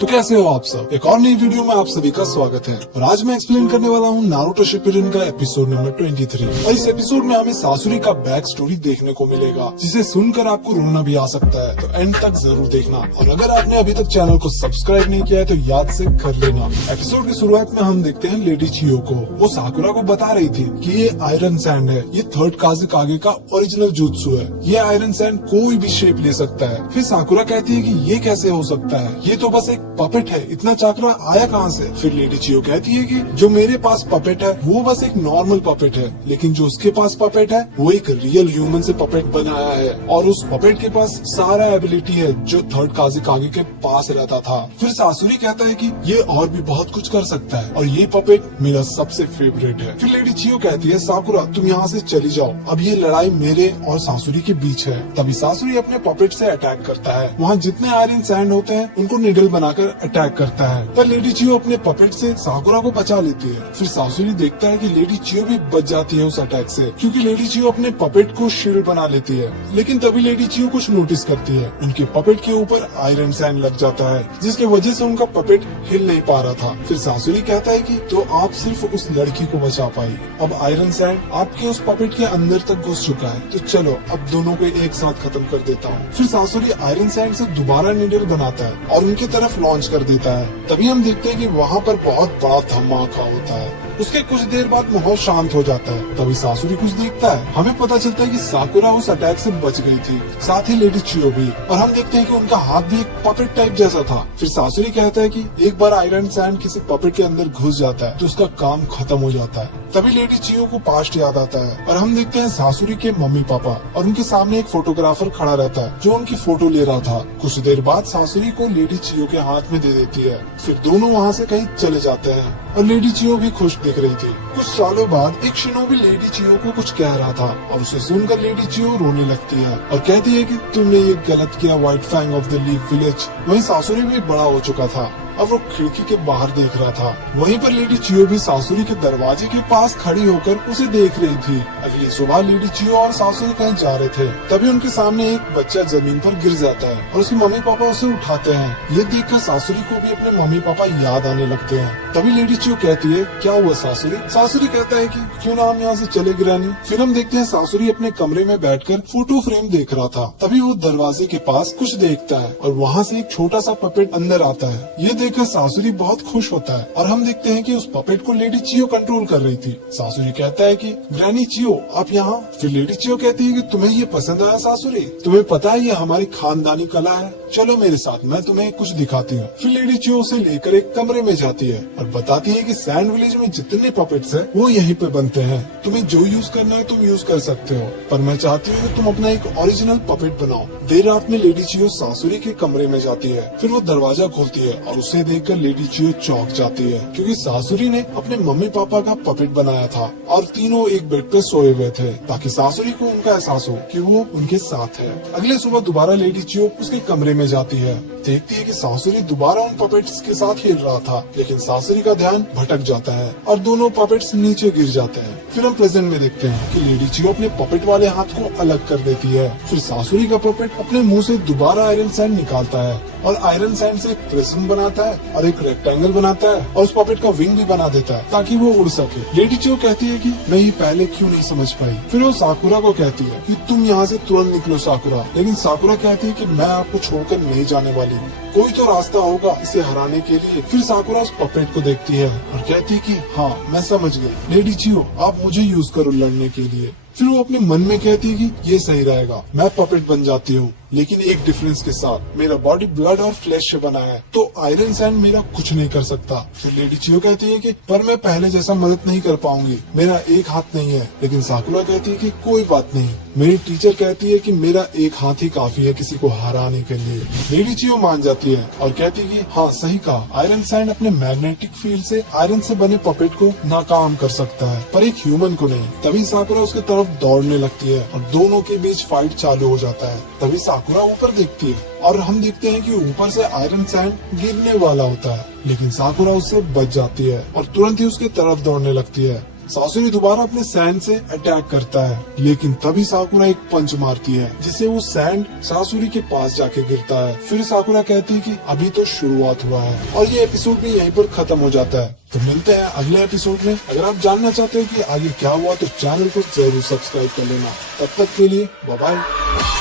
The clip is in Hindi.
तो कैसे हो आप सब। एक और नई वीडियो में आप सभी का स्वागत है और आज मैं एक्सप्लेन करने वाला हूँ नारुतो शिपुडेन का एपिसोड नंबर 23 और इस एपिसोड में हमें सासुरी का बैक स्टोरी देखने को मिलेगा जिसे सुनकर आपको रोना भी आ सकता है। तो एंड तक जरूर देखना और अगर आपने अभी तक चैनल को सब्सक्राइब नहीं किया है तो याद से कर लेना। एपिसोड की शुरुआत में हम देखते हैं लेडी चियो को। वो साकुरा को बता रही थी कि ये आयरन सैंड है, ये थर्ड काज़ेकागे का ओरिजिनल जुत्सु है। ये आयरन सैंड कोई भी शेप ले सकता है। फिर साकुरा कहती है कि ये कैसे हो सकता है, ये तो बस एक पपेट है, इतना चाकरा आया कहाँ से। फिर लेडी चियो कहती है कि जो मेरे पास पपेट है वो बस एक नॉर्मल पपेट है, लेकिन जो उसके पास पपेट है वो एक रियल ह्यूमन से पपेट बनाया है और उस पपेट के पास सारा एबिलिटी है जो थर्ड काज़ेकागे के पास रहता था। फिर सासुरी कहता है कि ये और भी बहुत कुछ कर सकता है और ये पपेट मेरा सबसे फेवरेट है। फिर लेडी चियो कहती है साकुरा तुम यहाँ से चली जाओ, अब ये लड़ाई मेरे और सासुरी के बीच है। तभी सासुरी अपने पपेट से अटैक करता है। वहाँ जितने आयरन सैंड होते हैं उनको निडल बनाकर अटैक करता है, पर लेडी चियो अपने पपेट से साकुरा को बचा लेती है। फिर सासुरी देखता है कि लेडी चियो भी बच जाती है उस अटैक से, क्योंकि लेडी चियो अपने पपेट को शील्ड बना लेती है। लेकिन तभी लेडी चियो कुछ नोटिस करती है, उनके पपेट के ऊपर आयरन सैंड लग जाता है जिसकी वजह से उनका पपेट हिल नहीं पा रहा था। फिर सासुरी कहता है कि तो आप सिर्फ उस लड़की को बचा पाई, अब आयरन सैंड आपके उस पपेट के अंदर तक घुस चुका है, तो चलो अब दोनों को एक साथ खत्म कर देता हूँ। फिर सासुरी आयरन सैंड से दोबारा निडल बनाता है और उनकी तरफ लॉन्च कर देता है। तभी हम देखते हैं कि वहाँ पर बहुत बड़ा धमाका होता है। उसके कुछ देर बाद माहौल शांत हो जाता है। तभी सासुरी कुछ देखता है, हमें पता चलता है कि साकुरा उस अटैक से बच गई थी, साथ ही लेडी चियो भी, और हम देखते हैं कि उनका हाथ भी एक पपेट टाइप जैसा था। फिर सासुरी कहता है कि एक बार आयरन सैंड किसी पपेट के अंदर घुस जाता है तो उसका काम खत्म हो जाता है। तभी लेडी चियो को पास्ट याद आता है और हम देखते हैं सासुरी के मम्मी पापा और उनके सामने एक फोटोग्राफर खड़ा रहता है जो उनकी फोटो ले रहा था। कुछ देर बाद सासुरी को लेडी चियो के हाथ में दे देती है। फिर दोनों वहाँ से कहीं चले जाते हैं और लेडी चियो भी खुश दिख रही थी। कुछ सालों बाद एक शिनोबी लेडी चियो को कुछ कह रहा था और उसे सुनकर लेडी चियो रोने लगती है और कहती है कि तुमने ये गलत किया White Fang of the Leaf Village. वहीं सासुरी भी बड़ा हो चुका था, अब वो खिड़की के बाहर देख रहा था। वहीं पर लेडी चियो भी सासुरी के दरवाजे के पास खड़ी होकर उसे देख रही थी। अगली सुबह लेडी चियो और सासुरी कहीं जा रहे थे, तभी उनके सामने एक बच्चा जमीन पर गिर जाता है और उसके मम्मी पापा उसे उठाते हैं। ये देखकर सासुरी को भी अपने मम्मी पापा याद आने लगते हैं। तभी लेडी चियो कहती है क्या हुआ सासुरी। सासुरी कहता है कि क्यों ना हम यहाँ से चले गिरानी। फिर हम देखते हैं सासुरी अपने कमरे में बैठकर फोटो फ्रेम देख रहा था। तभी वो दरवाजे के पास कुछ देखता है और वहाँ से एक छोटा सा पपेट अंदर आता है। ये देखकर सासुरी बहुत खुश होता है और हम देखते हैं कि उस पपेट को लेडी चियो कंट्रोल कर रही थी। सासुरी कहता है कि ग्रैनी चियो आप यहाँ। फिर लेडी चियो कहती है कि तुम्हें ये पसंद आया सासुरी, तुम्हें पता है ये हमारी खानदानी कला है, चलो मेरे साथ मैं तुम्हें कुछ दिखाती हूँ। फिर लेडी चियो उसे लेकर एक कमरे में जाती है और बताती है कि सैंड विलेज में जितने पपेट्स हैं वो यहीं पे बनते हैं, तुम्हें जो यूज करना है तुम यूज कर सकते हो, पर मैं चाहती हूँ कि तुम अपना एक ओरिजिनल पपेट बनाओ। देर रात में लेडी चियो सासुरी के कमरे में जाती है। फिर वो दरवाजा खोलती है और उसे देखकर लेडी चियो चौंक जाती है, क्योंकि सासुरी ने अपने मम्मी पापा का पपेट बनाया था और तीनों एक बेड पे सोए हुए थे ताकि सासुरी को उनका एहसास हो कि वो उनके साथ है। अगले सुबह दोबारा लेडी चियो उसके कमरे में जाती है, देखती है कि सासुरी दोबारा उन पपेट्स के साथ खेल रहा था, लेकिन सासुरी का ध्यान भटक जाता है और दोनों पपेट्स नीचे गिर जाते हैं। फिर हम प्रेजेंट में देखते हैं कि लेडी चियो अपने पपेट वाले हाथ को अलग कर देती है। फिर सासुरी का पपेट अपने मुंह से दोबारा आयरन सैंड निकालता है और आयरन सैंड से एक प्रिज्म बनाता है और एक रेक्टेंगल बनाता है और उस पपेट का विंग भी बना देता है ताकि वो उड़ सके। लेडी चियो कहती है कि मैं ये पहले क्यों नहीं समझ पाई। फिर वो साकुरा को कहती है कि तुम यहाँ से तुरंत निकलो साकुरा, लेकिन साकुरा कहती है कि मैं आपको छोड़कर नहीं जाने वाली, कोई तो रास्ता होगा इसे हराने के लिए। फिर साकुरा उस पपेट को देखती है और कहती है कि हाँ मैं समझ गई, लेडी चियो आप मुझे यूज करो लड़ने के लिए। फिर वो अपने मन में कहती है कि ये सही रहेगा, मैं पपेट बन जाती हूँ, लेकिन एक डिफरेंस के साथ, मेरा बॉडी ब्लड और फ्लैश से बना है तो आयरन सैंड मेरा कुछ नहीं कर सकता। फिर लेडी चियो कहती है कि पर मैं पहले जैसा मदद नहीं कर पाऊंगी, मेरा एक हाथ नहीं है। लेकिन साकुरा कहती है कि कोई बात नहीं, मेरी टीचर कहती है कि मेरा एक हाथ ही काफी है किसी को हराने के लिए। लेडी चियो मान जाती है और कहती है कि हाँ सही कहा, आयरन सैंड अपने मैग्नेटिक फील्ड से आयरन से बने पपेट को नाकाम कर सकता है पर एक ह्यूमन को नहीं। तभी साकुरा उसके तरफ दौड़ने लगती है और दोनों के बीच फाइट चालू हो जाता है। तभी साकुरा ऊपर देखती है और हम देखते हैं कि ऊपर से आयरन सैंड गिरने वाला होता है, लेकिन साकुरा उससे बच जाती है और तुरंत ही उसके तरफ दौड़ने लगती है। सासुरी दोबारा अपने सैंड से अटैक करता है, लेकिन तभी साकुरा एक पंच मारती है जिससे वो सैंड सासुरी के पास जाके गिरता है। फिर साकुरा कहती है कि अभी तो शुरुआत हुआ है और ये एपिसोड भी यहीं पर खत्म हो जाता है। तो मिलते हैं अगले एपिसोड में। अगर आप जानना चाहते हो कि आगे क्या हुआ तो चैनल को जरूर सब्सक्राइब कर लेना। तब तक के लिए बाय बाय।